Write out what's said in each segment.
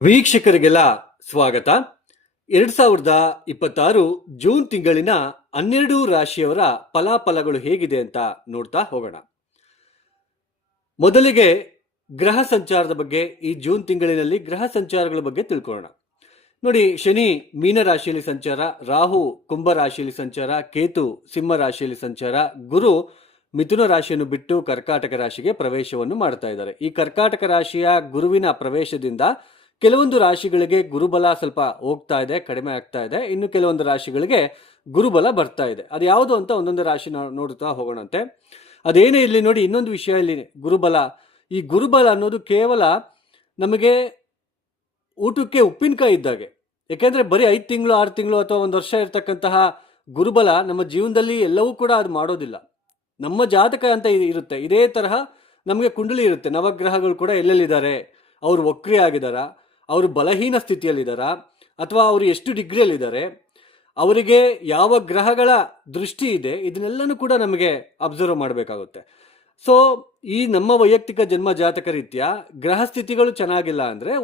ವೀಕ್ಷಕರಿಗೆಲ್ಲ ಸ್ವಾಗತ. 2026 ಜೂನ್ ತಿಂಗಳಿನ 12 ರಾಶಿಯವರ ಫಲಾಫಲಗಳು ಹೇಗಿದೆ ಅಂತ ನೋಡ್ತಾ ಹೋಗೋಣ. ಮೊದಲಿಗೆ ಗ್ರಹ ಸಂಚಾರದ ಬಗ್ಗೆ, ಈ ಜೂನ್ ತಿಂಗಳಿನಲ್ಲಿ ಗ್ರಹ ಸಂಚಾರಗಳ ಬಗ್ಗೆ ತಿಳ್ಕೊಳ್ಳೋಣ. ನೋಡಿ, ಶನಿ ಮೀನ ರಾಶಿಯಲ್ಲಿ ಸಂಚಾರ, ರಾಹು ಕುಂಭ ರಾಶಿಯಲ್ಲಿ ಸಂಚಾರ, ಕೇತು ಸಿಂಹ ರಾಶಿಯಲ್ಲಿ ಸಂಚಾರ, ಗುರು ಮಿಥುನ ರಾಶಿಯನ್ನು ಬಿಟ್ಟು ಕರ್ಕಾಟಕ ರಾಶಿಗೆ ಪ್ರವೇಶವನ್ನು ಮಾಡ್ತಾ ಇದ್ದಾರೆ. ಈ ಕರ್ಕಾಟಕ ರಾಶಿಯ ಗುರುವಿನ ಪ್ರವೇಶದಿಂದ ಕೆಲವೊಂದು ರಾಶಿಗಳಿಗೆ ಗುರುಬಲ ಸ್ವಲ್ಪ ಹೋಗ್ತಾ ಇದೆ, ಕಡಿಮೆ ಆಗ್ತಾ ಇದೆ. ಇನ್ನು ಕೆಲವೊಂದು ರಾಶಿಗಳಿಗೆ ಗುರುಬಲ ಬರ್ತಾ ಇದೆ. ಅದು ಯಾವುದು ಅಂತ ಒಂದೊಂದು ರಾಶಿ ನೋಡ್ತಾ ಹೋಗೋಣಂತೆ. ಅದೇನೇ ಇಲ್ಲಿ ನೋಡಿ, ಇನ್ನೊಂದು ವಿಷಯ ಇಲ್ಲಿ ಗುರುಬಲ. ಈ ಗುರುಬಲ ಅನ್ನೋದು ಕೇವಲ ನಮಗೆ ಊಟಕ್ಕೆ ಉಪ್ಪಿನಕಾಯಿ ಇದ್ದಾಗೆ. ಯಾಕೆಂದ್ರೆ ಬರೀ 5 ತಿಂಗಳು 6 ತಿಂಗಳು ಅಥವಾ 1 ವರ್ಷ ಇರ್ತಕ್ಕಂತಹ ಗುರುಬಲ ನಮ್ಮ ಜೀವನದಲ್ಲಿ ಎಲ್ಲವೂ ಕೂಡ ಅದು ಮಾಡೋದಿಲ್ಲ. ನಮ್ಮ ಜಾತಕ ಅಂತ ಇರುತ್ತೆ. ಇದೇ ತರಹ ನಮಗೆ ಕುಂಡಲಿ ಇರುತ್ತೆ. ನವಗ್ರಹಗಳು ಕೂಡ ಎಲ್ಲೆಲ್ಲಿದ್ದಾರೆ, ಅವರು ವಕ್ರಿ ಆಗಿದಾರಾ, ಅವರು ಬಲಹೀನ ಸ್ಥಿತಿಯಲ್ಲಿದ್ದಾರಾ, ಅಥವಾ ಅವರು ಎಷ್ಟು ಡಿಗ್ರಿಯಲ್ಲಿದ್ದಾರೆ, ಅವರಿಗೆ ಯಾವ ಗ್ರಹಗಳ ದೃಷ್ಟಿ ಇದೆ, ಇದನ್ನೆಲ್ಲನೂ ಕೂಡ ನಮಗೆ ಅಬ್ಸರ್ವ್ ಮಾಡಬೇಕಾಗುತ್ತೆ. ಸೊ ಈ ನಮ್ಮ ವೈಯಕ್ತಿಕ ಜನ್ಮ ಜಾತಕ ರೀತ್ಯ ಗ್ರಹ ಸ್ಥಿತಿಗಳು ಚೆನ್ನಾಗಿಲ್ಲ ಅಂದರೆ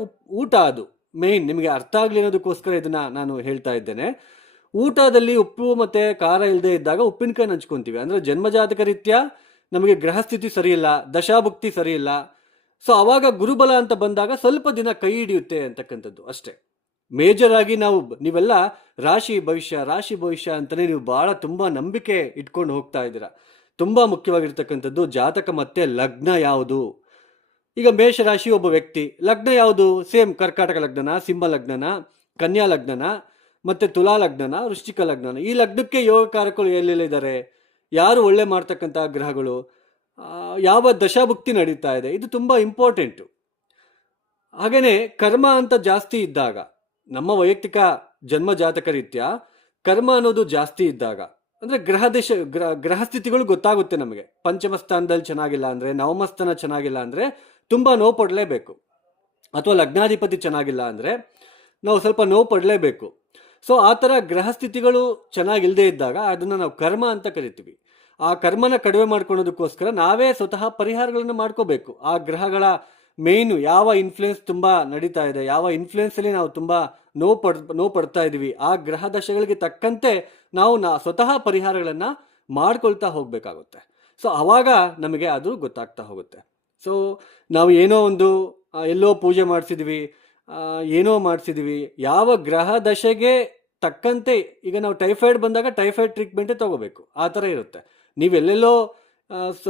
ಊಟ, ಅದು ಮೇಯ್ನ್. ನಿಮಗೆ ಅರ್ಥ ಆಗಲಿ ಅನ್ನೋದಕ್ಕೋಸ್ಕರ ಇದನ್ನ ನಾನು ಹೇಳ್ತಾ ಇದ್ದೇನೆ. ಊಟದಲ್ಲಿ ಉಪ್ಪು ಮತ್ತೆ ಖಾರ ಇಲ್ಲದೆ ಇದ್ದಾಗ ಉಪ್ಪಿನಕಾಯಿ ಹಂಚ್ಕೊಂತೀವಿ. ಅಂದ್ರೆ ಜನ್ಮ ಜಾತಕ ರೀತ್ಯ ನಮಗೆ ಗ್ರಹ ಸ್ಥಿತಿ ಸರಿಯಿಲ್ಲ, ದಶಾಭುಕ್ತಿ ಸರಿಯಿಲ್ಲ. ಸೊ ಅವಾಗ ಗುರುಬಲ ಅಂತ ಬಂದಾಗ ಸ್ವಲ್ಪ ದಿನ ಕೈ ಹಿಡಿಯುತ್ತೆ ಅಂತಕ್ಕಂಥದ್ದು ಅಷ್ಟೇ. ಮೇಜರ್ ಆಗಿ ನೀವೆಲ್ಲ ರಾಶಿ ಭವಿಷ್ಯ ಅಂತಾನೆ ನೀವು ಬಹಳ ತುಂಬಾ ನಂಬಿಕೆ ಇಟ್ಕೊಂಡು ಹೋಗ್ತಾ ಇದ್ದೀರಾ. ತುಂಬಾ ಮುಖ್ಯವಾಗಿರ್ತಕ್ಕಂಥದ್ದು ಜಾತಕ ಮತ್ತೆ ಲಗ್ನ ಯಾವುದು. ಈಗ ಮೇಷರಾಶಿ ಒಬ್ಬ ವ್ಯಕ್ತಿ, ಲಗ್ನ ಯಾವುದು? ಸೇಮ್ ಕರ್ಕಾಟಕ ಲಗ್ನನ, ಸಿಂಹ ಲಗ್ನನ, ಕನ್ಯಾ ಲಗ್ನನ, ಮತ್ತೆ ತುಲಾ ಲಗ್ನನ, ವೃಶ್ಚಿಕ ಲಗ್ನನ. ಈ ಲಗ್ನಕ್ಕೆ ಯೋಗಕಾರಕಗಳು ಎಲ್ಲೆಲ್ಲಿದ್ದಾರೆ, ಯಾರು ಒಳ್ಳೆ ಮಾಡ್ತಕ್ಕಂಥ ಗ್ರಹಗಳು, ಯಾವ ದಶಾಭುಕ್ತಿ ನಡೀತಾ ಇದೆ, ಇದು ತುಂಬಾ ಇಂಪಾರ್ಟೆಂಟು. ಹಾಗೇನೆ ಕರ್ಮ ಅಂತ ಜಾಸ್ತಿ ಇದ್ದಾಗ, ನಮ್ಮ ವೈಯಕ್ತಿಕ ಜನ್ಮ ಜಾತಕ ರೀತ್ಯ ಕರ್ಮ ಅನ್ನೋದು ಜಾಸ್ತಿ ಇದ್ದಾಗ, ಅಂದ್ರೆ ಗ್ರಹ ಸ್ಥಿತಿಗಳು ಗೊತ್ತಾಗುತ್ತೆ ನಮಗೆ. ಪಂಚಮ ಸ್ಥಾನದಲ್ಲಿ ಚೆನ್ನಾಗಿಲ್ಲ ಅಂದ್ರೆ, ನವಮ ಸ್ಥಾನ ಚೆನ್ನಾಗಿಲ್ಲ ಅಂದ್ರೆ ತುಂಬಾ ನೋವು ಪಡಲೇಬೇಕು. ಅಥವಾ ಲಗ್ನಾಧಿಪತಿ ಚೆನ್ನಾಗಿಲ್ಲ ಅಂದ್ರೆ ನಾವು ಸ್ವಲ್ಪ ನೋವು ಪಡಲೇಬೇಕು. ಸೊ ಆ ಥರ ಗ್ರಹ ಸ್ಥಿತಿಗಳು ಚೆನ್ನಾಗಿಲ್ಲದೆ ಇದ್ದಾಗ ಅದನ್ನ ನಾವು ಕರ್ಮ ಅಂತ ಕರಿತೀವಿ. ಆ ಕರ್ಮನ ಕಡಿಮೆ ಮಾಡ್ಕೊಳ್ಳೋದಕ್ಕೋಸ್ಕರ ನಾವೇ ಸ್ವತಃ ಪರಿಹಾರಗಳನ್ನು ಮಾಡ್ಕೋಬೇಕು. ಆ ಗ್ರಹಗಳ ಮೇಯ್ನು ಯಾವ ಇನ್ಫ್ಲುಯೆನ್ಸ್ ತುಂಬಾ ನಡೀತಾ ಇದೆ, ಯಾವ ಇನ್ಫ್ಲುಯೆನ್ಸ್ ಅಲ್ಲಿ ನಾವು ತುಂಬಾ ನೋವು ಪಡ್ತಾ ಇದೀವಿ, ಆ ಗ್ರಹ ದಶೆಗಳಿಗೆ ತಕ್ಕಂತೆ ನಾವು ಸ್ವತಃ ಪರಿಹಾರಗಳನ್ನ ಮಾಡ್ಕೊಳ್ತಾ ಹೋಗ್ಬೇಕಾಗುತ್ತೆ. ಸೊ ಅವಾಗ ನಮಗೆ ಅದು ಗೊತ್ತಾಗ್ತಾ ಹೋಗುತ್ತೆ. ಸೊ ನಾವು ಏನೋ ಒಂದು ಎಲ್ಲೋ ಪೂಜೆ ಮಾಡಿಸಿದ್ವಿ, ಏನೋ ಮಾಡಿಸಿದ್ವಿ, ಯಾವ ಗ್ರಹ ದಶೆಗೆ ತಕ್ಕಂತೆ. ಈಗ ನಾವು ಟೈಫಾಯ್ಡ್ ಬಂದಾಗ ಟೈಫಾಯ್ಡ್ ಟ್ರೀಟ್ಮೆಂಟೇ ತಗೋಬೇಕು, ಆ ಥರ ಇರುತ್ತೆ. ನೀವೆಲ್ಲೆಲ್ಲೋ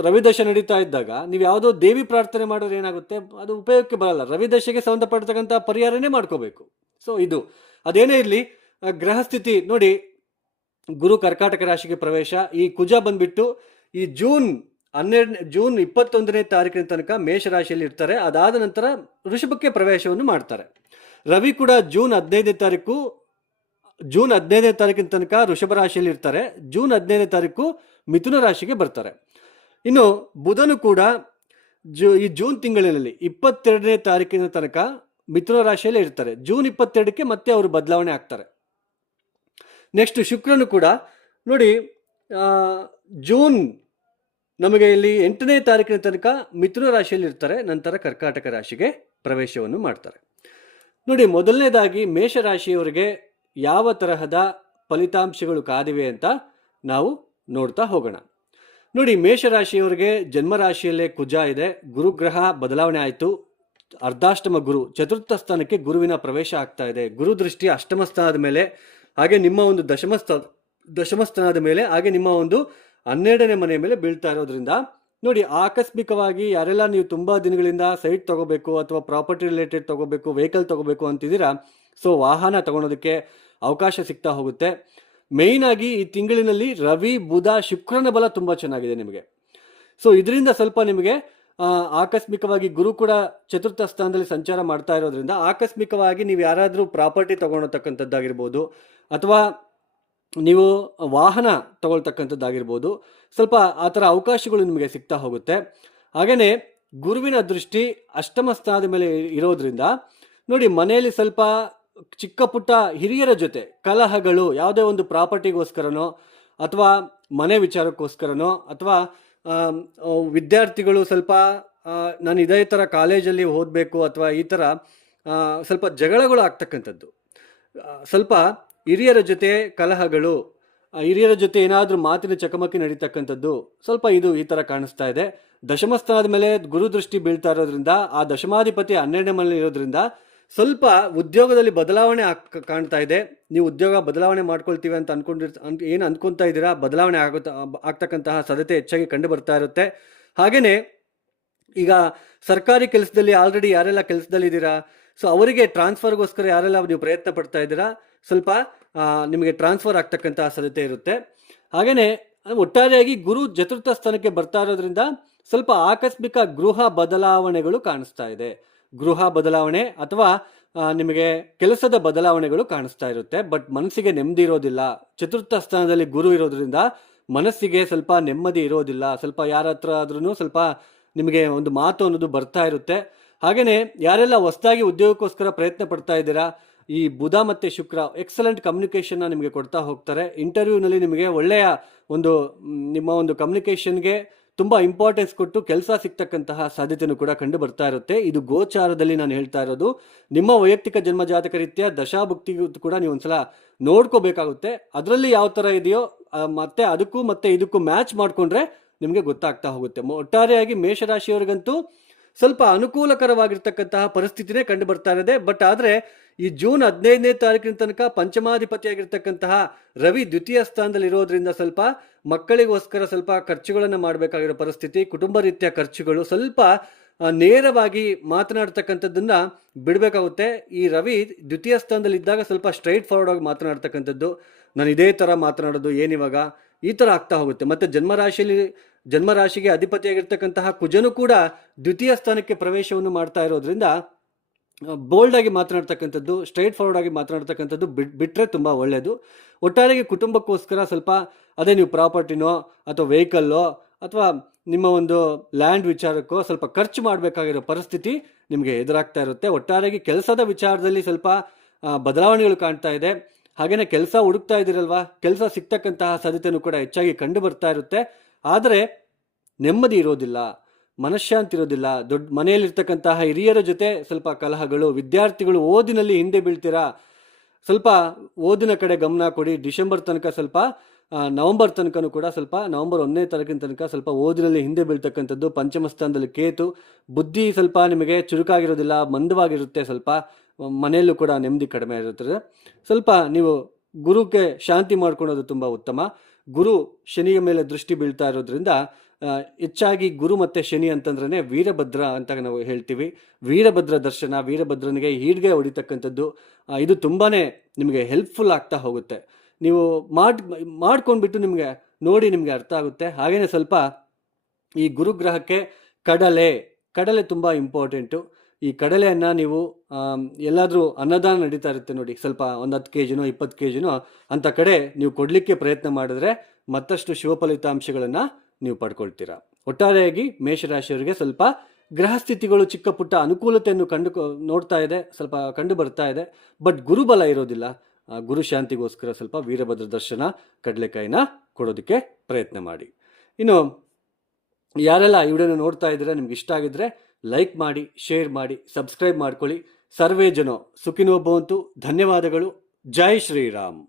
ರವಿದಶೆ ನಡೀತಾ ಇದ್ದಾಗ ನೀವು ಯಾವುದೋ ದೇವಿ ಪ್ರಾರ್ಥನೆ ಮಾಡಿದ್ರೆ ಏನಾಗುತ್ತೆ, ಅದು ಉಪಯೋಗಕ್ಕೆ ಬರಲ್ಲ. ರವಿದಶೆಗೆ ಸಂಬಂಧಪಡ್ತಕ್ಕಂಥ ಪರಿಹಾರನೇ ಮಾಡ್ಕೋಬೇಕು. ಸೊ ಇದು ಅದೇನೇ ಇರಲಿ, ಗ್ರಹ ಸ್ಥಿತಿ ನೋಡಿ, ಗುರು ಕರ್ಕಾಟಕ ರಾಶಿಗೆ ಪ್ರವೇಶ. ಈ ಕುಜ ಬಂದ್ಬಿಟ್ಟು ಈ ಜೂನ್ 21ನೇ ತಾರೀಕಿನ ತನಕ ಮೇಷರಾಶಿಯಲ್ಲಿ ಇರ್ತಾರೆ. ಅದಾದ ನಂತರ ವೃಷಭಕ್ಕೆ ಪ್ರವೇಶವನ್ನು ಮಾಡ್ತಾರೆ. ರವಿ ಕೂಡ ಜೂನ್ 15ನೇ ತಾರೀಕಿನ ತನಕ ವೃಷಭ ರಾಶಿಯಲ್ಲಿ ಇರ್ತಾರೆ. ಜೂನ್ 15ನೇ ತಾರೀಕು ಮಿಥುನ ರಾಶಿಗೆ ಬರ್ತಾರೆ. ಇನ್ನು ಬುಧನು ಕೂಡ ಈ ಜೂನ್ ತಿಂಗಳಿನಲ್ಲಿ 22ನೇ ತಾರೀಕಿನ ತನಕ ಮಿಥುನ ರಾಶಿಯಲ್ಲೇ ಇರ್ತಾರೆ. ಜೂನ್ 22ಕ್ಕೆ ಮತ್ತೆ ಅವರು ಬದಲಾವಣೆ ಆಗ್ತಾರೆ. ನೆಕ್ಸ್ಟ್ ಶುಕ್ರನು ಕೂಡ ನೋಡಿ, ಜೂನ್ ನಮಗೆ ಇಲ್ಲಿ 8ನೇ ತಾರೀಕಿನ ತನಕ ಮಿಥುನ ರಾಶಿಯಲ್ಲಿ ಇರ್ತಾರೆ. ನಂತರ ಕರ್ಕಾಟಕ ರಾಶಿಗೆ ಪ್ರವೇಶವನ್ನು ಮಾಡ್ತಾರೆ. ನೋಡಿ, ಮೊದಲನೇದಾಗಿ ಮೇಷರಾಶಿಯವರಿಗೆ ಯಾವ ತರಹದ ಫಲಿತಾಂಶಗಳು ಕಾದಿವೆ ಅಂತ ನಾವು ನೋಡ್ತಾ ಹೋಗೋಣ. ನೋಡಿ, ಮೇಷರಾಶಿಯವರಿಗೆ ಜನ್ಮರಾಶಿಯಲ್ಲೇ ಕುಜ ಇದೆ, ಗುರುಗ್ರಹ ಬದಲಾವಣೆ ಆಯಿತು. ಅರ್ಧಾಷ್ಟಮ ಗುರು ಚತುರ್ಥ ಸ್ಥಾನಕ್ಕೆ ಗುರುವಿನ ಪ್ರವೇಶ ಆಗ್ತಾ ಇದೆ. ಗುರು ದೃಷ್ಟಿ ಅಷ್ಟಮ ಸ್ಥಾನದ ಮೇಲೆ, ಹಾಗೆ ನಿಮ್ಮ ಒಂದು ದಶಮ ಸ್ಥಾನದ ಮೇಲೆ, ಹಾಗೆ ನಿಮ್ಮ ಒಂದು 12ನೇ ಮನೆಯ ಮೇಲೆ ಬೀಳ್ತಾ ಇರೋದ್ರಿಂದ ನೋಡಿ, ಆಕಸ್ಮಿಕವಾಗಿ ಯಾರೆಲ್ಲ ನೀವು ತುಂಬಾ ದಿನಗಳಿಂದ ಸೈಟ್ ತಗೋಬೇಕು ಅಥವಾ ಪ್ರಾಪರ್ಟಿ ರಿಲೇಟೆಡ್ ತಗೋಬೇಕು, ವೆಹಿಕಲ್ ತಗೋಬೇಕು ಅಂತಿದ್ದೀರಾ, ಸೊ ವಾಹನ ತಗೊಳೋದಕ್ಕೆ ಅವಕಾಶ ಸಿಗ್ತಾ ಹೋಗುತ್ತೆ. ಮೇಯ್ನ್ ಆಗಿ ಈ ತಿಂಗಳಿನಲ್ಲಿ ರವಿ ಬುಧ ಶುಕ್ರನ ಬಲ ತುಂಬಾ ಚೆನ್ನಾಗಿದೆ ನಿಮಗೆ. ಸೊ ಇದರಿಂದ ಸ್ವಲ್ಪ ನಿಮಗೆ ಆಕಸ್ಮಿಕವಾಗಿ ಗುರು ಕೂಡ ಚತುರ್ಥ ಸ್ಥಾನದಲ್ಲಿ ಸಂಚಾರ ಮಾಡ್ತಾ ಇರೋದ್ರಿಂದ ಆಕಸ್ಮಿಕವಾಗಿ ನೀವು ಯಾರಾದರೂ ಪ್ರಾಪರ್ಟಿ ತಗೊಳ್ತಕ್ಕಂಥದ್ದಾಗಿರ್ಬೋದು, ಅಥವಾ ನೀವು ವಾಹನ ತಗೊಳ್ತಕ್ಕಂಥದ್ದಾಗಿರ್ಬೋದು, ಸ್ವಲ್ಪ ಆ ಥರ ಅವಕಾಶಗಳು ನಿಮಗೆ ಸಿಗ್ತಾ ಹೋಗುತ್ತೆ. ಹಾಗೆಯೇ ಗುರುವಿನ ದೃಷ್ಟಿ ಅಷ್ಟಮ ಸ್ಥಾನದ ಮೇಲೆ ಇರೋದ್ರಿಂದ ನೋಡಿ, ಮನೆಯಲ್ಲಿ ಸ್ವಲ್ಪ ಚಿಕ್ಕ ಪುಟ್ಟ ಹಿರಿಯರ ಜೊತೆ ಕಲಹಗಳು, ಯಾವುದೇ ಒಂದು ಪ್ರಾಪರ್ಟಿಗೋಸ್ಕರನೋ ಅಥವಾ ಮನೆ ವಿಚಾರಕ್ಕೋಸ್ಕರನೋ, ಅಥವಾ ವಿದ್ಯಾರ್ಥಿಗಳು ಸ್ವಲ್ಪ ನಾನು ಇದೇ ಥರ ಕಾಲೇಜಲ್ಲಿ ಓದಬೇಕು ಅಥವಾ ಈ ಥರ ಸ್ವಲ್ಪ ಜಗಳಗಳು ಆಗ್ತಕ್ಕಂಥದ್ದು, ಸ್ವಲ್ಪ ಹಿರಿಯರ ಜೊತೆ ಕಲಹಗಳು, ಹಿರಿಯರ ಜೊತೆ ಏನಾದರೂ ಮಾತಿನ ಚಕಮಕಿ ನಡೀತಕ್ಕಂಥದ್ದು, ಸ್ವಲ್ಪ ಇದು ಈ ಥರ ಕಾಣಿಸ್ತಾ ಇದೆ. ದಶಮಸ್ಥಾನದ ಮೇಲೆ ಗುರು ದೃಷ್ಟಿ ಬೀಳ್ತಾ ಇರೋದ್ರಿಂದ, ಆ ದಶಮಾಧಿಪತಿ 12ನೇ ಮನೆ ಇರೋದ್ರಿಂದ ಸ್ವಲ್ಪ ಉದ್ಯೋಗದಲ್ಲಿ ಬದಲಾವಣೆ ಕಾಣ್ತಾ ಇದೆ. ನೀವು ಉದ್ಯೋಗ ಬದಲಾವಣೆ ಮಾಡ್ಕೊಳ್ತೀವಿ ಅಂತ ಏನು ಅಂದ್ಕೊತಾ ಇದ್ದೀರಾ, ಬದಲಾವಣೆ ಆಗ್ತಕ್ಕಂತಹ ಸಾಧ್ಯತೆ ಹೆಚ್ಚಾಗಿ ಕಂಡು ಬರ್ತಾ ಇರುತ್ತೆ. ಹಾಗೆಯೇ ಈಗ ಸರ್ಕಾರಿ ಕೆಲಸದಲ್ಲಿ ಆಲ್ರೆಡಿ ಯಾರೆಲ್ಲ ಕೆಲಸದಲ್ಲಿದ್ದೀರಾ, ಸೊ ಅವರಿಗೆ ಟ್ರಾನ್ಸ್ಫರ್ಗೋಸ್ಕರ ಯಾರೆಲ್ಲ ನೀವು ಪ್ರಯತ್ನ ಪಡ್ತಾ ಇದ್ದೀರಾ, ಸ್ವಲ್ಪ ನಿಮಗೆ ಟ್ರಾನ್ಸ್ಫರ್ ಆಗ್ತಕ್ಕಂತಹ ಸಾಧ್ಯತೆ ಇರುತ್ತೆ. ಹಾಗೆಯೇ ಒಟ್ಟಾರೆಯಾಗಿ ಗುರು ಚತುರ್ಥ ಸ್ಥಾನಕ್ಕೆ ಬರ್ತಾ ಇರೋದ್ರಿಂದ ಸ್ವಲ್ಪ ಆಕಸ್ಮಿಕ ಗೃಹ ಬದಲಾವಣೆಗಳು ಕಾಣಿಸ್ತಾ ಇದೆ. ಗೃಹ ಬದಲಾವಣೆ ಅಥವಾ ನಿಮಗೆ ಕೆಲಸದ ಬದಲಾವಣೆಗಳು ಕಾಣಿಸ್ತಾ ಇರುತ್ತೆ. ಬಟ್ ಮನಸ್ಸಿಗೆ ನೆಮ್ಮದಿ ಇರೋದಿಲ್ಲ. ಚತುರ್ಥ ಸ್ಥಾನದಲ್ಲಿ ಗುರು ಇರೋದ್ರಿಂದ ಮನಸ್ಸಿಗೆ ಸ್ವಲ್ಪ ನೆಮ್ಮದಿ ಇರೋದಿಲ್ಲ. ಸ್ವಲ್ಪ ಯಾರ ಹತ್ರ ಆದ್ರೂ ಸ್ವಲ್ಪ ನಿಮಗೆ ಒಂದು ಮಾತು ಅನ್ನೋದು ಬರ್ತಾ ಇರುತ್ತೆ. ಹಾಗೆಯೇ ಯಾರೆಲ್ಲ ಹೊಸದಾಗಿ ಉದ್ಯೋಗಕ್ಕೋಸ್ಕರ ಪ್ರಯತ್ನ ಪಡ್ತಾ ಇದ್ದೀರಾ, ಈ ಬುಧ ಮತ್ತು ಶುಕ್ರ ಎಕ್ಸಲೆಂಟ್ ಕಮ್ಯುನಿಕೇಷನ್ನ ನಿಮಗೆ ಕೊಡ್ತಾ ಹೋಗ್ತಾರೆ. ಇಂಟರ್ವ್ಯೂನಲ್ಲಿ ನಿಮಗೆ ಒಳ್ಳೆಯ ಒಂದು ನಿಮ್ಮ ಒಂದು ಕಮ್ಯುನಿಕೇಷನ್ಗೆ ತುಂಬ ಇಂಪಾರ್ಟೆನ್ಸ್ ಕೊಟ್ಟು ಕೆಲಸ ಸಿಗ್ತಕ್ಕಂತಹ ಸಾಧ್ಯತೆಯೂ ಕೂಡ ಕಂಡು ಬರ್ತಾ ಇರುತ್ತೆ. ಇದು ಗೋಚಾರದಲ್ಲಿ ನಾನು ಹೇಳ್ತಾ ಇರೋದು. ನಿಮ್ಮ ವೈಯಕ್ತಿಕ ಜನ್ಮ ಜಾತಕ ರೀತ್ಯ ದಶಾಭುಕ್ತಿಗೂ ಕೂಡ ನೀವು ಒಂದ್ಸಲ ನೋಡ್ಕೋಬೇಕಾಗುತ್ತೆ. ಅದರಲ್ಲಿ ಯಾವ ಥರ ಇದೆಯೋ ಮತ್ತೆ ಅದಕ್ಕೂ ಮತ್ತೆ ಇದಕ್ಕೂ ಮ್ಯಾಚ್ ಮಾಡಿಕೊಂಡ್ರೆ ನಿಮಗೆ ಗೊತ್ತಾಗ್ತಾ ಹೋಗುತ್ತೆ. ಒಟ್ಟಾರೆಯಾಗಿ ಮೇಷರಾಶಿಯವರಿಗಂತೂ ಸ್ವಲ್ಪ ಅನುಕೂಲಕರವಾಗಿರ್ತಕ್ಕಂತಹ ಪರಿಸ್ಥಿತಿನೇ ಕಂಡು ಬರ್ತಾ ಇದೆ. ಬಟ್ ಆದರೆ ಈ ಜೂನ್ 15ನೇ ತಾರೀಕಿನ ತನಕ ಪಂಚಮಾಧಿಪತಿಯಾಗಿರ್ತಕ್ಕಂತಹ ರವಿ ದ್ವಿತೀಯ ಸ್ಥಾನದಲ್ಲಿ ಇರೋದ್ರಿಂದ ಸ್ವಲ್ಪ ಮಕ್ಕಳಿಗೋಸ್ಕರ ಸ್ವಲ್ಪ ಖರ್ಚುಗಳನ್ನು ಮಾಡಬೇಕಾಗಿರೋ ಪರಿಸ್ಥಿತಿ, ಕುಟುಂಬ ರೀತಿಯ ಖರ್ಚುಗಳು, ಸ್ವಲ್ಪ ನೇರವಾಗಿ ಮಾತನಾಡ್ತಕ್ಕಂಥದ್ದನ್ನ ಬಿಡಬೇಕಾಗುತ್ತೆ. ಈ ರವಿ ದ್ವಿತೀಯ ಸ್ಥಾನದಲ್ಲಿ ಇದ್ದಾಗ ಸ್ವಲ್ಪ ಸ್ಟ್ರೈಟ್ ಫಾರ್ವರ್ಡ್ ಆಗಿ ಮಾತನಾಡ್ತಕ್ಕಂಥದ್ದು, ನಾನು ಇದೇ ಥರ ಮಾತನಾಡೋದು ಏನಿವಾಗ, ಈ ಥರ ಆಗ್ತಾ ಹೋಗುತ್ತೆ. ಮತ್ತು ಜನ್ಮರಾಶಿಗೆ ಅಧಿಪತಿಯಾಗಿರ್ತಕ್ಕಂತಹ ಕುಜನು ಕೂಡ ದ್ವಿತೀಯ ಸ್ಥಾನಕ್ಕೆ ಪ್ರವೇಶವನ್ನು ಮಾಡ್ತಾ ಇರೋದ್ರಿಂದ ಬೋಲ್ಡ್ ಆಗಿ ಮಾತನಾಡ್ತಕ್ಕಂಥದ್ದು, ಸ್ಟ್ರೈಟ್ ಫಾರ್ವರ್ಡ್ ಆಗಿ ಮಾತನಾಡ್ತಕ್ಕಂಥದ್ದು ಬಿಟ್ಟರೆ ತುಂಬ ಒಳ್ಳೆಯದು. ಒಟ್ಟಾರೆಗೆ ಕುಟುಂಬಕ್ಕೋಸ್ಕರ ಸ್ವಲ್ಪ ಅದೇ ನೀವು ಪ್ರಾಪರ್ಟಿನೋ ಅಥವಾ ವೆಹಿಕಲ್ಲೋ ಅಥವಾ ನಿಮ್ಮ ಒಂದು ಲ್ಯಾಂಡ್ ವಿಚಾರಕ್ಕೋ ಸ್ವಲ್ಪ ಖರ್ಚು ಮಾಡಬೇಕಾಗಿರೋ ಪರಿಸ್ಥಿತಿ ನಿಮಗೆ ಎದುರಾಗ್ತಾ ಇರುತ್ತೆ. ಒಟ್ಟಾರೆಗೆ ಕೆಲಸದ ವಿಚಾರದಲ್ಲಿ ಸ್ವಲ್ಪ ಬದಲಾವಣೆಗಳು ಕಾಣ್ತಾ ಇದೆ. ಹಾಗೆಯೇ ಕೆಲಸ ಹುಡುಕ್ತಾ ಇದ್ದೀರಲ್ವಾ, ಕೆಲಸ ಸಿಗ್ತಕ್ಕಂತಹ ಸಾಧ್ಯತೆಯೂ ಕೂಡ ಹೆಚ್ಚಾಗಿ ಕಂಡು ಬರ್ತಾ ಇರುತ್ತೆ. ಆದರೆ ನೆಮ್ಮದಿ ಇರೋದಿಲ್ಲ, ಮನಃಶಾಂತಿ ಇರೋದಿಲ್ಲ. ದೊಡ್ಡ ಮನೆಯಲ್ಲಿರ್ತಕ್ಕಂತಹ ಹಿರಿಯರ ಜೊತೆ ಸ್ವಲ್ಪ ಕಲಹಗಳು, ವಿದ್ಯಾರ್ಥಿಗಳು ಓದಿನಲ್ಲಿ ಹಿಂದೆ ಬೀಳ್ತೀರಾ, ಸ್ವಲ್ಪ ಓದಿನ ಕಡೆ ಗಮನ ಕೊಡಿ. ಡಿಸೆಂಬರ್ ತನಕ ಸ್ವಲ್ಪ ನವಂಬರ್ ತನಕನೂ ಕೂಡ ಸ್ವಲ್ಪ ನವಂಬರ್ 1ನೇ ತಾರೀಕಿನ ತನಕ ಸ್ವಲ್ಪ ಓದಿನಲ್ಲಿ ಹಿಂದೆ ಬೀಳ್ತಕ್ಕಂಥದ್ದು. ಪಂಚಮ ಸ್ಥಾನದಲ್ಲಿ ಕೇತು, ಬುದ್ಧಿ ಸ್ವಲ್ಪ ನಿಮಗೆ ಚುರುಕಾಗಿರೋದಿಲ್ಲ, ಮಂದವಾಗಿರುತ್ತೆ. ಸ್ವಲ್ಪ ಮನೆಯಲ್ಲೂ ಕೂಡ ನೆಮ್ಮದಿ ಕಡಿಮೆ ಇರುತ್ತದೆ. ಸ್ವಲ್ಪ ನೀವು ಗುರುಗೆ ಶಾಂತಿ ಮಾಡ್ಕೊಳೋದು ತುಂಬ ಉತ್ತಮ. ಗುರು ಶನಿಯ ಮೇಲೆ ದೃಷ್ಟಿ ಬೀಳ್ತಾ ಇರೋದ್ರಿಂದ ಹೆಚ್ಚಾಗಿ ಗುರು ಮತ್ತು ಶನಿ ಅಂತಂದ್ರೆ ವೀರಭದ್ರ ಅಂತ ನಾವು ಹೇಳ್ತೀವಿ. ವೀರಭದ್ರ ದರ್ಶನ, ವೀರಭದ್ರನಿಗೆ ಈಡ್ಗೆ ಹೊಡಿತಕ್ಕಂಥದ್ದು, ಇದು ತುಂಬಾ ನಿಮಗೆ ಹೆಲ್ಪ್ಫುಲ್ ಆಗ್ತಾ ಹೋಗುತ್ತೆ. ನೀವು ಮಾಡ್ಕೊಂಡ್ಬಿಟ್ಟು ನಿಮಗೆ ನೋಡಿ ನಿಮಗೆ ಅರ್ಥ ಆಗುತ್ತೆ. ಹಾಗೆಯೇ ಸ್ವಲ್ಪ ಈ ಗುರುಗ್ರಹಕ್ಕೆ ಕಡಲೆ ತುಂಬ ಇಂಪಾರ್ಟೆಂಟು. ಈ ಕಡಲೆಯನ್ನು ನೀವು ಎಲ್ಲಾದರೂ ಅನ್ನದಾನ ನಡೀತಾ ಇರುತ್ತೆ ನೋಡಿ, ಸ್ವಲ್ಪ ಒಂದು 10 kg 20 kg ಅಂಥ ಕಡೆ ನೀವು ಕೊಡಲಿಕ್ಕೆ ಪ್ರಯತ್ನ ಮಾಡಿದ್ರೆ ಮತ್ತಷ್ಟು ಶುಭ ಫಲಿತಾಂಶಗಳನ್ನು ನೀವು ಪಡ್ಕೊಳ್ತೀರಾ. ಒಟ್ಟಾರೆಯಾಗಿ ಮೇಷರಾಶಿಯವರಿಗೆ ಸ್ವಲ್ಪ ಗ್ರಹಸ್ಥಿತಿಗಳು ಚಿಕ್ಕ ಪುಟ್ಟ ಅನುಕೂಲತೆಯನ್ನು ನೋಡ್ತಾ ಇದೆ, ಸ್ವಲ್ಪ ಕಂಡು ಬರ್ತಾ ಇದೆ. ಬಟ್ ಗುರುಬಲ ಇರೋದಿಲ್ಲ. ಗುರು ಶಾಂತಿಗೋಸ್ಕರ ಸ್ವಲ್ಪ ವೀರಭದ್ರ ದರ್ಶನ, ಕಡಲೆಕಾಯಿನ ಕೊಡೋದಕ್ಕೆ ಪ್ರಯತ್ನ ಮಾಡಿ. ಇನ್ನು ಯಾರೆಲ್ಲ ಈ ವಿಡಿಯೋನ ನೋಡ್ತಾ ಇದ್ದೀರಾ, ನಿಮ್ಗೆ ಇಷ್ಟ ಆಗಿದ್ರೆ ಲೈಕ್ ಮಾಡಿ, ಶೇರ್ ಮಾಡಿ, ಸಬ್ಸ್ಕ್ರೈಬ್ ಮಾಡ್ಕೊಳ್ಳಿ. ಸರ್ವೇ ಜನೋ ಸುಖಿನೋ ಭವಂತು. ಧನ್ಯವಾದಗಳು. ಜೈ ಶ್ರೀರಾಮ್.